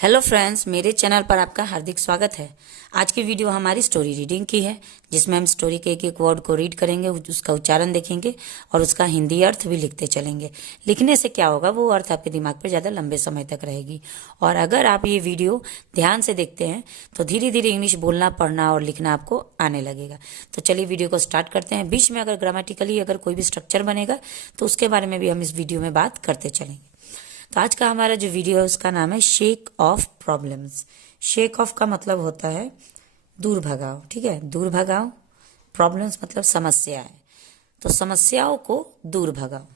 Hello friends, मेरे channel पर आपका हार्दिक स्वागत है। आज की वीडियो हमारी स्टोरी रीडिंग की है, जिसमें हम स्टोरी के एक एक वर्ड को रीड करेंगे, उसका उच्चारण देखेंगे और उसका हिंदी अर्थ भी लिखते चलेंगे। लिखने से क्या होगा, वो अर्थ आपके दिमाग पर ज़्यादा लंबे समय तक रहेगी। और अगर आप ये वीडियो ध्यान से देखते हैं तो धीरे धीरे इंग्लिश बोलना, पढ़ना और लिखना आपको आने लगेगा। तो चलिए वीडियो को स्टार्ट करते हैं। बीच में अगर ग्रामेटिकली अगर कोई भी स्ट्रक्चर बनेगा तो उसके बारे में भी हम इस वीडियो में बात करते चलेंगे। तो आज का हमारा जो वीडियो है उसका नाम है shake of problems. Shake of का मतलब होता है दूर भगाओ, ठीक है, दूर भगाओ। प्रॉब्लम्स मतलब समस्या है, तो समस्याओं को दूर भगाओ।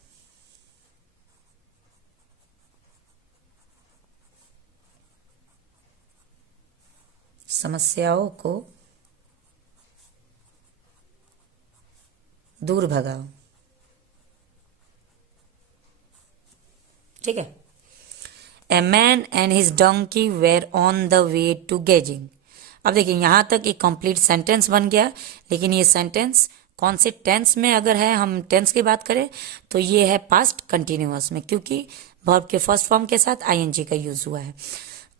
समस्याओं को दूर भगाओ, ठीक है। A man and his donkey were on the way to gazing. अब देखिए, यहां तक एक कंप्लीट सेंटेंस बन गया, लेकिन ये सेंटेंस कौन से टेंस में अगर है, हम टेंस की बात करें तो ये है पास्ट कंटिन्यूअस में, क्योंकि वर्ब के फर्स्ट फॉर्म के साथ आईएनजी का यूज हुआ है।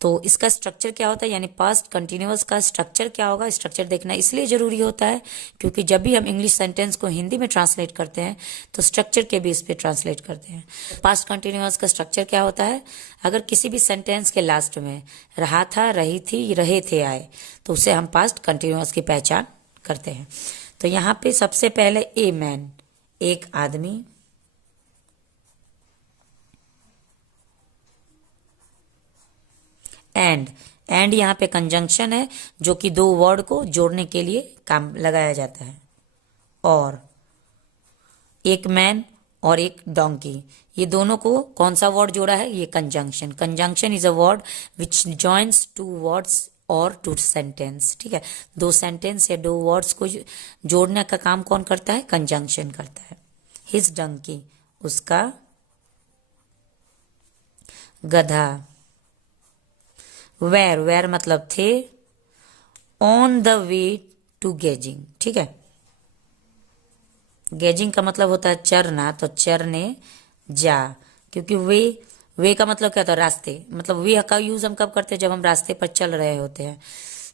तो इसका स्ट्रक्चर क्या होता है, यानी पास्ट कंटिन्यूअस का स्ट्रक्चर क्या होगा। स्ट्रक्चर देखना इसलिए जरूरी होता है क्योंकि जब भी हम इंग्लिश सेंटेंस को हिंदी में ट्रांसलेट करते हैं तो स्ट्रक्चर के बेस पे ट्रांसलेट करते हैं। पास्ट कंटिन्यूअस का स्ट्रक्चर क्या होता है, अगर किसी भी सेंटेंस के लास्ट में रहा था, रही थी, रहे थे, आए, तो उसे हम पास्ट कंटिन्यूअस की पहचान करते हैं। तो यहाँ पे सबसे पहले ए मैन, एक आदमी, एंड यहाँ पे कंजंक्शन है जो कि दो वर्ड को जोड़ने के लिए काम लगाया जाता है। और एक मैन और एक डोंकी, ये दोनों को कौन सा वर्ड जोड़ा है, ये conjunction. Conjunction is a word which joins two words और टू सेंटेंस, ठीक है। दो सेंटेंस या दो वर्ड्स को जोड़ने का काम कौन करता है, कंजंक्शन करता है। हिज डंकी, उसका गधा। वेर मतलब थे, on the way to gazing, ठीक है। गेजिंग का मतलब होता है चरना, तो चरने जा, क्योंकि वे का मतलब क्या होता है, रास्ते। मतलब वे का यूज हम कब करते हैं, जब हम रास्ते पर चल रहे होते हैं।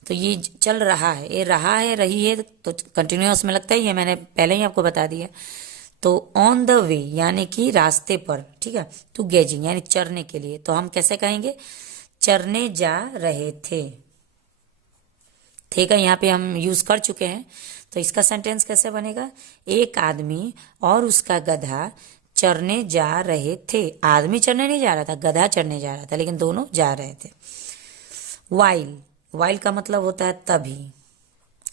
तो ये चल रहा है, ये रहा है, रही है, तो कंटिन्यूअस में लगता है, ये मैंने पहले ही आपको बता दिया। तो ऑन द वे यानी कि रास्ते पर, ठीक है। टू गेजिंग यानी चरने के लिए, तो हम कैसे कहेंगे, चरने जा रहे थे का यहाँ पे हम यूज कर चुके हैं। तो इसका सेंटेंस कैसे बनेगा, एक आदमी और उसका गधा चरने जा रहे थे। आदमी चरने नहीं जा रहा था, गधा चरने जा रहा था, लेकिन दोनों जा रहे थे। वाइल का मतलब होता है तभी।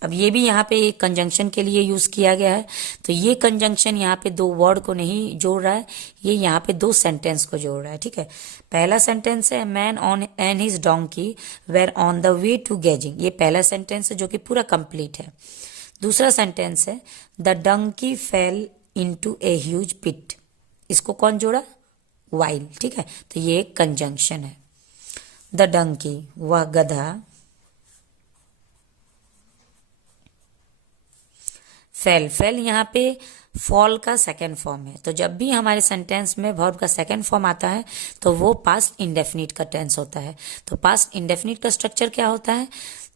अब ये भी यहाँ पे एक कंजंक्शन के लिए यूज किया गया है। तो ये कंजंक्शन यहाँ पे दो वर्ड को नहीं जोड़ रहा है, ये यहाँ पे दो सेंटेंस को जोड़ रहा है, ठीक है। पहला सेंटेंस है man on and his donkey were on the way to gazing, ये पहला सेंटेंस है जो कि पूरा कंप्लीट है। दूसरा सेंटेंस है the donkey fell into a huge pit, इसको कौन जोड़ा, वाइल, ठीक है। तो ये एक कंजंक्शन है। द डंकी, वह गधा, फेल यहाँ पे फॉल का सेकेंड फॉर्म है। तो जब भी हमारे सेंटेंस में वर्ब का सेकेंड फॉर्म आता है तो वो पास्ट इंडेफिनिट का टेंस होता है। तो पास्ट इंडेफिनिट का स्ट्रक्चर क्या होता है,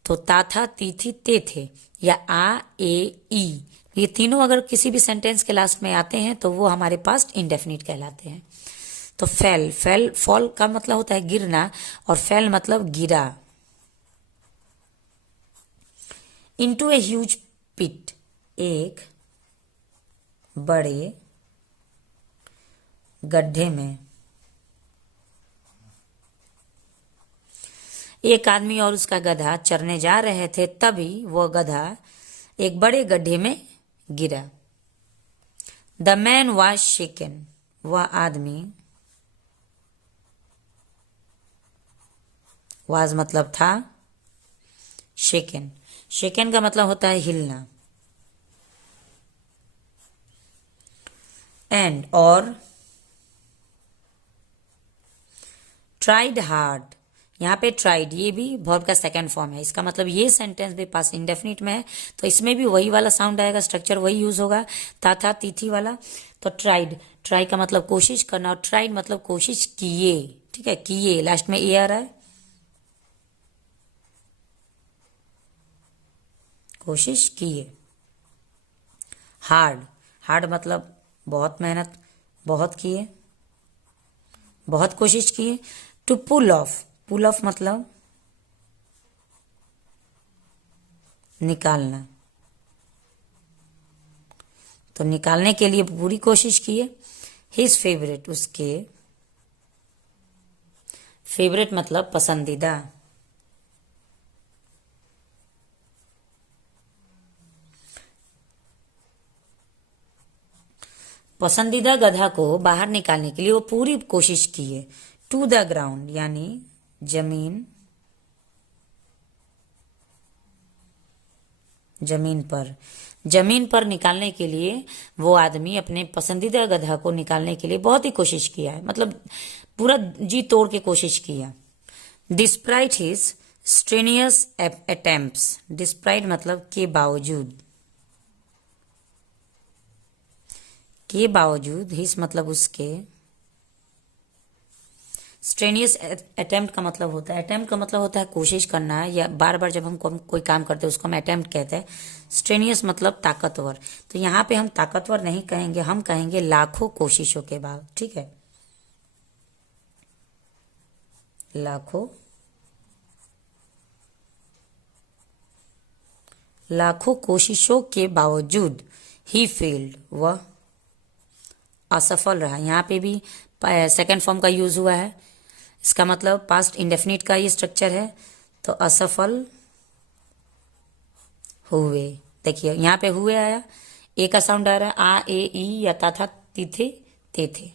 तो ता था, ती थी, ते थे, या आ, ए, ई, ये तीनों अगर किसी भी सेंटेंस के लास्ट में आते हैं तो वो हमारे पास्ट इंडेफिनिट कहलाते हैं। तो फॉल का मतलब होता है गिरना, और फेल मतलब गिरा। इनटू ए ह्यूज पिट, एक बड़े गड्ढे में। एक आदमी और उसका गधा चरने जा रहे थे, तभी वह गधा एक बड़े गड्ढे में गिरा। द मैन वाज शेकन, वह आदमी, वाज मतलब था, शेकन का मतलब होता है हिलना। एंड और ट्राइड हार्ड, यहाँ पे ट्राइड ये भी वर्ब का सेकंड फॉर्म है। इसका मतलब ये सेंटेंस भी पास्ट इंडेफिनिट में है, तो इसमें भी वही वाला साउंड आएगा, स्ट्रक्चर वही यूज होगा, था, तीथी वाला। तो ट्राई का मतलब कोशिश करना, और ट्राइड मतलब कोशिश किए, ठीक है, किए, लास्ट में ए आ रहा है। कोशिश किए। हार्ड, हार्ड मतलब बहुत मेहनत, बहुत किए, बहुत कोशिश किए। To pull off, pull off मतलब निकालना, तो निकालने के लिए पूरी कोशिश किए। हिज फेवरेट, उसके फेवरेट मतलब पसंदीदा। पसंदीदा गधा को बाहर निकालने के लिए वो पूरी कोशिश की है। टू द ग्राउंड यानी जमीन, जमीन पर, जमीन पर निकालने के लिए वो आदमी अपने पसंदीदा गधा को निकालने के लिए बहुत ही कोशिश किया है, मतलब पूरा जी तोड़ के कोशिश किया। डिस्प्राइट हिज स्ट्रेनियस अटेम्प्ट्स, डिस्प्राइट मतलब के बावजूद, के बावजूद, हिज मतलब उसके, स्ट्रेनियस अटेम्प्ट का मतलब होता है, अटेम्प्ट का मतलब होता है कोशिश करना है, या बार बार जब हम कोई काम करते हैं उसको हम अटेम्प्ट कहते हैं। स्ट्रेनियस मतलब ताकतवर, तो यहाँ पे हम ताकतवर नहीं कहेंगे, हम कहेंगे लाखों कोशिशों के बाद, ठीक है, लाखों, लाखों कोशिशों के बावजूद ही फेल्ड, वह असफल रहा। यहाँ पे भी सेकेंड फॉर्म का यूज हुआ है, इसका मतलब पास्ट इंडेफिनिट का ये स्ट्रक्चर है, तो असफल हुए। देखिए यहाँ पे हुए आया, ए का साउंड आ रहा है, आ ए ई या ता था ती थे ते थे,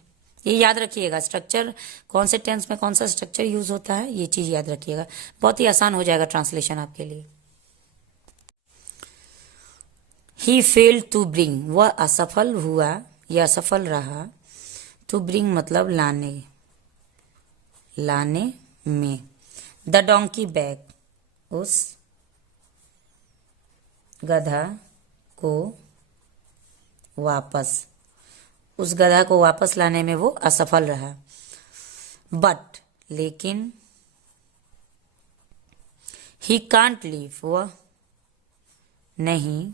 ये याद रखिएगा। स्ट्रक्चर कौन से टेंस में कौन सा स्ट्रक्चर यूज होता है, ये चीज याद रखिएगा, बहुत ही आसान हो जाएगा ट्रांसलेशन आपके लिए। ही फेल्ड टू ब्रिंग, वह असफल हुआ या असफल रहा। टू ब्रिंग मतलब लाने, लाने में। द डोंकी बैक, उस गधा को वापस, उस गधा को वापस लाने में वो असफल रहा। बट लेकिन, ही कांट लीव, वह नहीं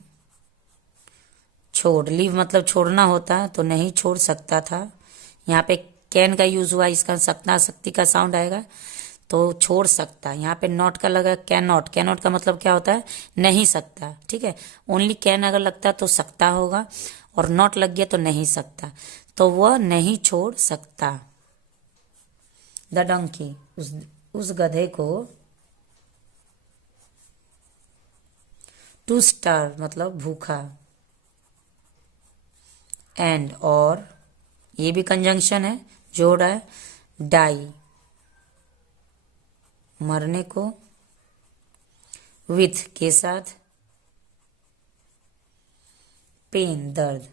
छोड़, लीव मतलब छोड़ना होता है, तो नहीं छोड़ सकता था। यहाँ पे कैन का यूज हुआ, इसका सकना शक्ति का साउंड आएगा, तो छोड़ सकता। यहाँ पे नॉट का लगा कैन नॉट, कैन नॉट का मतलब क्या होता है, नहीं सकता, ठीक है। ओनली कैन अगर लगता तो सकता होगा, और नॉट लग गया तो नहीं सकता, तो वह नहीं छोड़ सकता। द डंकी, उस गधे को। टू स्टार मतलब भूखा, एंड और, ये भी कंजंक्शन है, जोड़ है, डाई मरने को, विथ के साथ, पेन दर्द,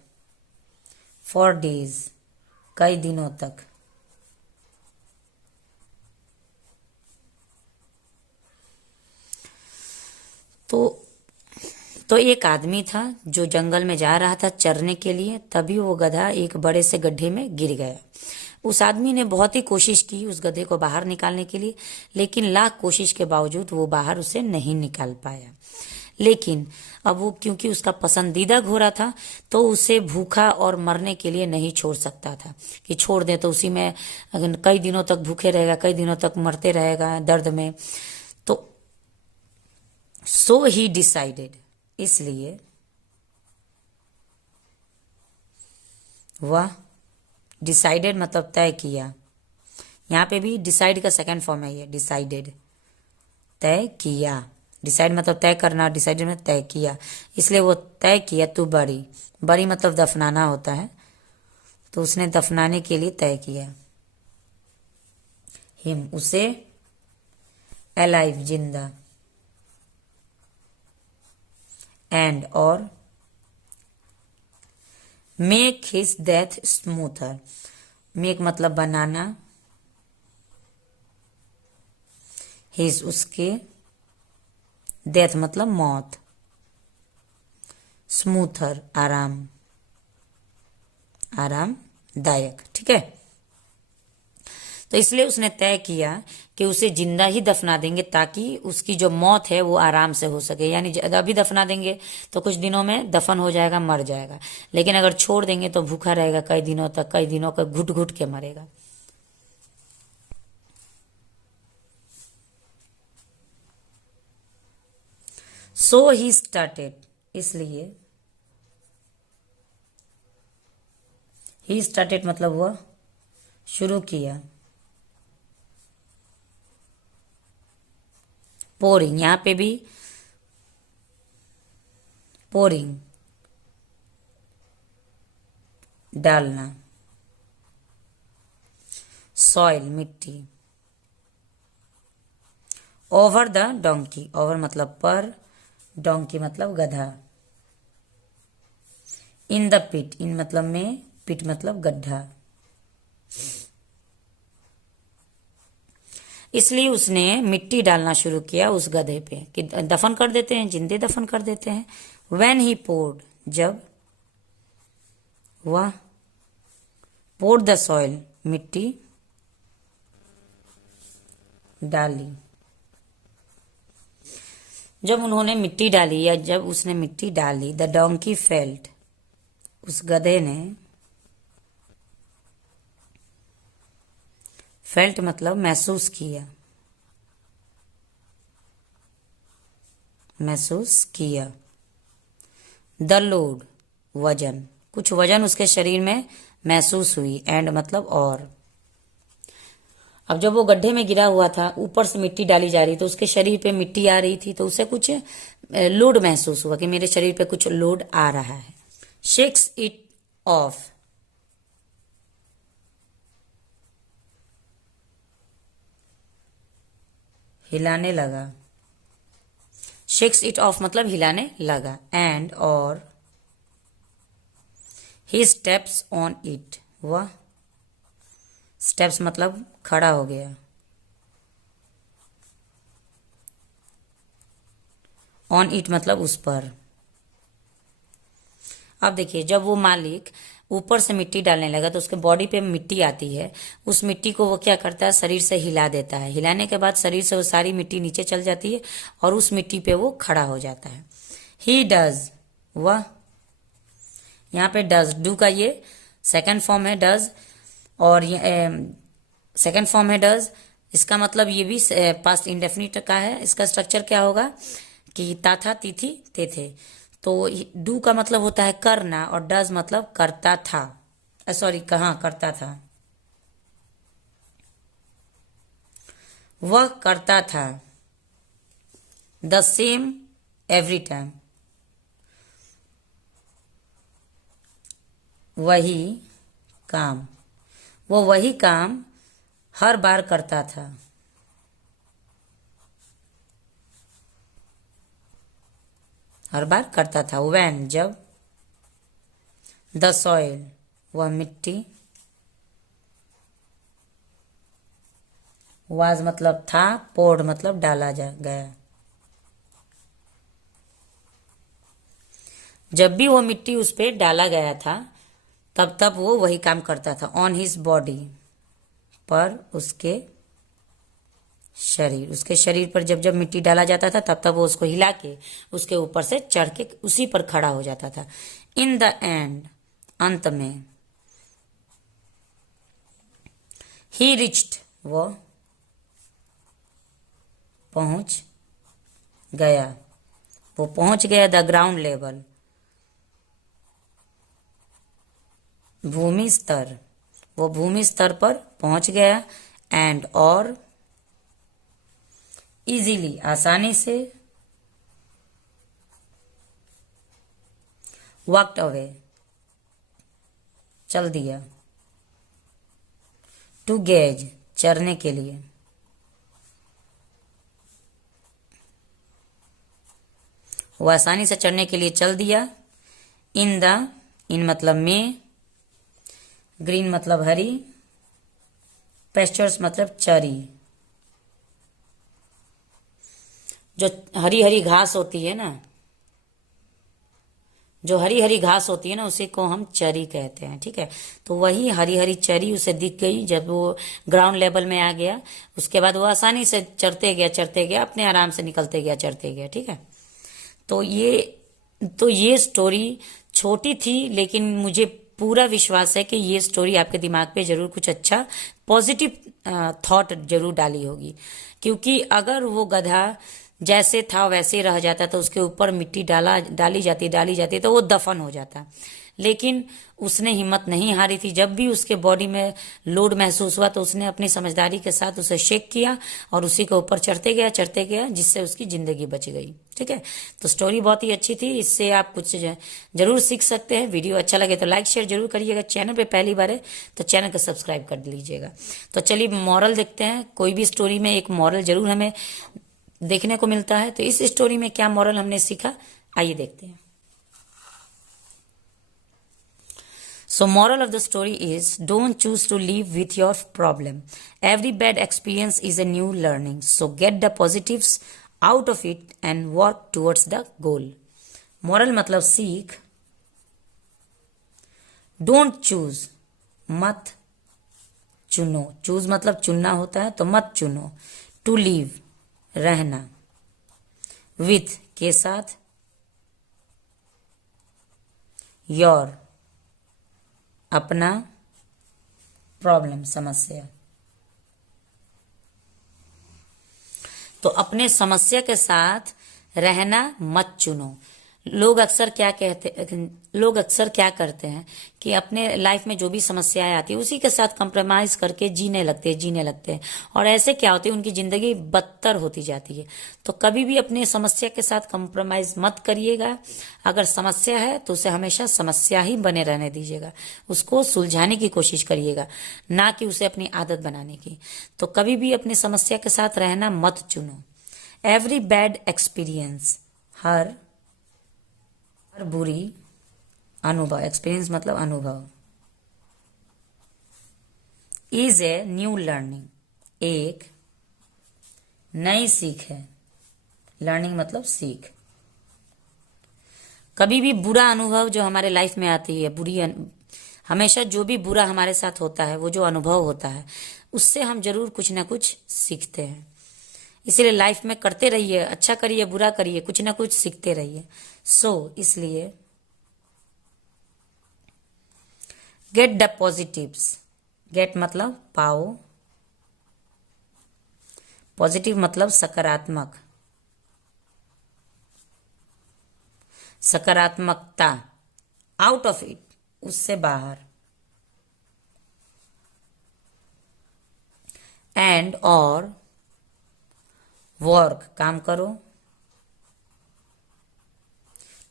फॉर डेज कई दिनों तक। तो एक आदमी था जो जंगल में जा रहा था चरने के लिए, तभी वो गधा एक बड़े से गड्ढे में गिर गया। उस आदमी ने बहुत ही कोशिश की उस गधे को बाहर निकालने के लिए, लेकिन लाख कोशिश के बावजूद वो बाहर उसे नहीं निकाल पाया। लेकिन अब वो क्योंकि उसका पसंदीदा घोड़ा था, तो उसे भूखा और मरने के लिए नहीं छोड़ सकता था, कि छोड़ दे तो उसी में कई दिनों तक भूखे रहेगा, कई दिनों तक मरते रहेगा दर्द में। तो सो ही डिसाइडेड, इसलिए वह, डिसाइडेड मतलब तय किया। यहाँ पे भी डिसाइड का सेकंड फॉर्म है, ये डिसाइडेड, तय किया। डिसाइड मतलब तय करना, डिसाइडेड मतलब तय किया, इसलिए वो तय किया। तू बड़ी, बड़ी मतलब दफनाना होता है, तो उसने दफनाने के लिए तय किया। हिम उसे, अलाइव जिंदा, एंड और, make his death smoother, make मतलब बनाना, हिज उसके, डेथ मतलब मौत, स्मूथर आराम, आरामदायक, ठीक है। तो इसलिए उसने तय किया कि उसे जिंदा ही दफना देंगे ताकि उसकी जो मौत है वो आराम से हो सके। यानी अभी दफना देंगे तो कुछ दिनों में दफन हो जाएगा, मर जाएगा, लेकिन अगर छोड़ देंगे तो भूखा रहेगा कई दिनों तक, कई दिनों तक घुट घुट के मरेगा। सो ही स्टार्टेड, इसलिए ही स्टार्टेड मतलब वह शुरू किया। पोरिंग, यहां पे भी पोरिंग डालना, सॉइल मिट्टी, ओवर द डोंकी, ओवर मतलब पर, डोंकी मतलब गधा, इन द पिट, इन मतलब में, पिट मतलब गड्ढा। इसलिए उसने मिट्टी डालना शुरू किया उस गधे पे कि दफन कर देते हैं, जिंदे दफन कर देते हैं। व्हेन ही पोर्ड, जब वह, पोर्ड द सॉइल मिट्टी डाली, जब उन्होंने मिट्टी डाली या जब उसने मिट्टी डाली, द डोंकी फेल्ट, उस गधे ने, फेल्ट मतलब महसूस किया, महसूस किया। द लोड वजन, कुछ वजन उसके शरीर में महसूस हुई, एंड मतलब और। अब जब वो गड्ढे में गिरा हुआ था, ऊपर से मिट्टी डाली जा रही तो उसके शरीर पे मिट्टी आ रही थी, तो उसे कुछ लोड महसूस हुआ कि मेरे शरीर पे कुछ लोड आ रहा है। शेक्स इट ऑफ, हिलाने लगा, शेक्स इट ऑफ मतलब हिलाने लगा, एंड और, ही स्टेप्स ऑन इट, वह, स्टेप्स मतलब खड़ा हो गया, ऑन इट मतलब उस पर। अब देखिए, जब वो मालिक ऊपर से मिट्टी डालने लगा तो उसके बॉडी पे मिट्टी आती है, उस मिट्टी को वो क्या करता है, शरीर से हिला देता है। हिलाने के बाद शरीर से वो सारी मिट्टी नीचे चल जाती है और उस मिट्टी पे वो खड़ा हो जाता है। ही डज, वह, यहाँ पे डज, डू का ये सेकंड फॉर्म है डज, और सेकंड फॉर्म है डज। इसका मतलब ये भी पास्ट इंडेफिनिट का है। इसका स्ट्रक्चर क्या होगा कि ता था, ती थी, ते थे। तो डू का मतलब होता है करना और डज मतलब करता था, सॉरी कहाँ करता था, वह करता था। द सेम एवरी टाइम, वही काम, वो वही काम हर बार करता था। हर बार करता था। व्हेन जब, द सॉइल वह मिट्टी, वाज मतलब था, पोर्ड मतलब डाला जा गया। जब भी वो मिट्टी उस पे डाला गया था तब तब वो वही काम करता था। ऑन हिज बॉडी, पर उसके शरीर, उसके शरीर पर जब जब मिट्टी डाला जाता था तब तब वो उसको हिला के उसके ऊपर से चढ़ के उसी पर खड़ा हो जाता था। इन द एंड, अंत में, ही रिच्ड, वो पहुंच गया, वो पहुंच गया, द ग्राउंड लेवल, भूमि स्तर, वो भूमि स्तर पर पहुंच गया। एंड और, इजीली आसानी से, वॉकड अवे चल दिया, टू गेज चरने के लिए, वो आसानी से चढ़ने के लिए चल दिया। इन द, इन मतलब में, ग्रीन मतलब हरी, पेस्चर्स मतलब चरी, जो हरी हरी घास होती है ना, जो हरी हरी घास होती है ना, उसी को हम चरी कहते हैं, ठीक है। तो वही हरी हरी चरी उसे दिख गई जब वो ग्राउंड लेवल में आ गया। उसके बाद वो आसानी से चरते गया, अपने आराम से निकलते गया, चरते गया, ठीक है। तो ये स्टोरी छोटी थी, लेकिन मुझे पूरा विश्वास है कि ये स्टोरी आपके दिमाग पे जरूर कुछ अच्छा पॉजिटिव थॉट जरूर डाली होगी। क्योंकि अगर वो गधा जैसे था वैसे ही रह जाता तो उसके ऊपर मिट्टी डाली जाती तो वो दफन हो जाता। लेकिन उसने हिम्मत नहीं हारी थी। जब भी उसके बॉडी में लोड महसूस हुआ तो उसने अपनी समझदारी के साथ उसे शेक किया और उसी के ऊपर चढ़ते गया, जिससे उसकी जिंदगी बच गई, ठीक है। तो स्टोरी बहुत ही अच्छी थी, इससे आप कुछ जरूर सीख सकते हैं। वीडियो अच्छा लगे तो लाइक शेयर जरूर करिएगा। चैनल पे पहली बार है तो चैनल को सब्सक्राइब कर लीजिएगा। तो चलिए मॉरल देखते हैं। कोई भी स्टोरी में एक मॉरल जरूर हमें देखने को मिलता है। तो इस स्टोरी में क्या मॉरल हमने सीखा, आइए देखते हैं। So moral of the story is, don't choose to live with your problem. Every bad experience is a new learning. So get the positives out of it and work towards the goal. Moral मतलब सीख। Don't choose, मत चुनो। Choose मतलब चुनना होता है, तो मत चुनो। To live, रहना। With, के साथ। Your, अपना। प्रॉब्लम, समस्या। तो अपने समस्या के साथ रहना मत चुनो। लोग अक्सर क्या करते हैं कि अपने लाइफ में जो भी समस्याएं आती है उसी के साथ कंप्रोमाइज करके जीने लगते हैं और ऐसे क्या होती है, उनकी जिंदगी बदतर होती जाती है। तो कभी भी अपने समस्या के साथ कंप्रोमाइज मत करिएगा। अगर समस्या है तो उसे हमेशा समस्या ही बने रहने दीजिएगा, उसको सुलझाने की कोशिश करिएगा, ना कि उसे अपनी आदत बनाने की। तो कभी भी अपनी समस्या के साथ रहना मत चुनो। एवरी बैड एक्सपीरियंस, हर बुरी अनुभव, एक्सपीरियंस मतलब अनुभव। इज ए न्यू लर्निंग, एक नई सीख है। लर्निंग मतलब सीख। कभी भी बुरा अनुभव जो हमारे लाइफ में आती है, हमेशा जो भी बुरा हमारे साथ होता है, वो जो अनुभव होता है, उससे हम जरूर कुछ ना कुछ सीखते हैं। इसीलिए लाइफ में करते रहिए, अच्छा करिए बुरा करिए, कुछ ना कुछ सीखते रहिए। इसलिए गेट द पॉजिटिव्स। गेट मतलब पाओ, पॉजिटिव मतलब सकारात्मकता। आउट ऑफ इट, उससे बाहर। एंड और वर्क, काम करो।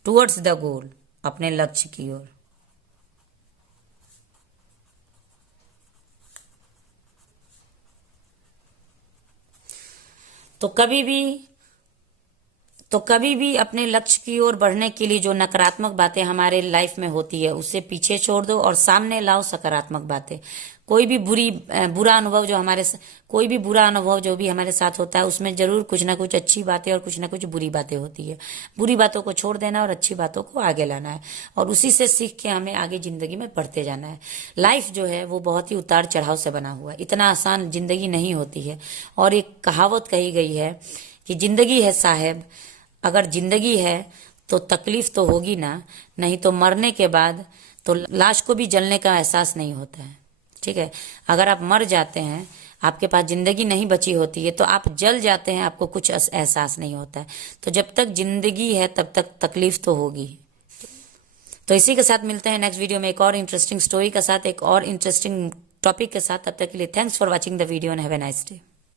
टुवर्ड्स द गोल, अपने लक्ष्य की ओर। तो कभी भी अपने लक्ष्य की ओर बढ़ने के लिए जो नकारात्मक बातें हमारे लाइफ में होती है उसे पीछे छोड़ दो और सामने लाओ सकारात्मक बातें। कोई भी बुरा अनुभव जो भी हमारे साथ होता है उसमें जरूर कुछ ना कुछ अच्छी बातें और कुछ ना कुछ बुरी बातें होती है। बुरी बातों को छोड़ देना और अच्छी बातों को आगे लाना है और उसी से सीख के हमें आगे जिंदगी में बढ़ते जाना है। लाइफ जो है वो बहुत ही उतार चढ़ाव से बना हुआ है, इतना आसान जिंदगी नहीं होती है। और एक कहावत कही गई है कि जिंदगी है साहब, अगर जिंदगी है तो तकलीफ तो होगी ना, नहीं तो मरने के बाद तो लाश को भी जलने का एहसास नहीं होता है, ठीक है। अगर आप मर जाते हैं, आपके पास जिंदगी नहीं बची होती है, तो आप जल जाते हैं, आपको कुछ एहसास नहीं होता है। तो जब तक जिंदगी है तब तक तकलीफ तो होगी। तो इसी के साथ मिलते हैं नेक्स्ट वीडियो में एक और इंटरेस्टिंग स्टोरी के साथ, एक और इंटरेस्टिंग टॉपिक के साथ। तब तक के लिए thanks for watching the video and have a nice day.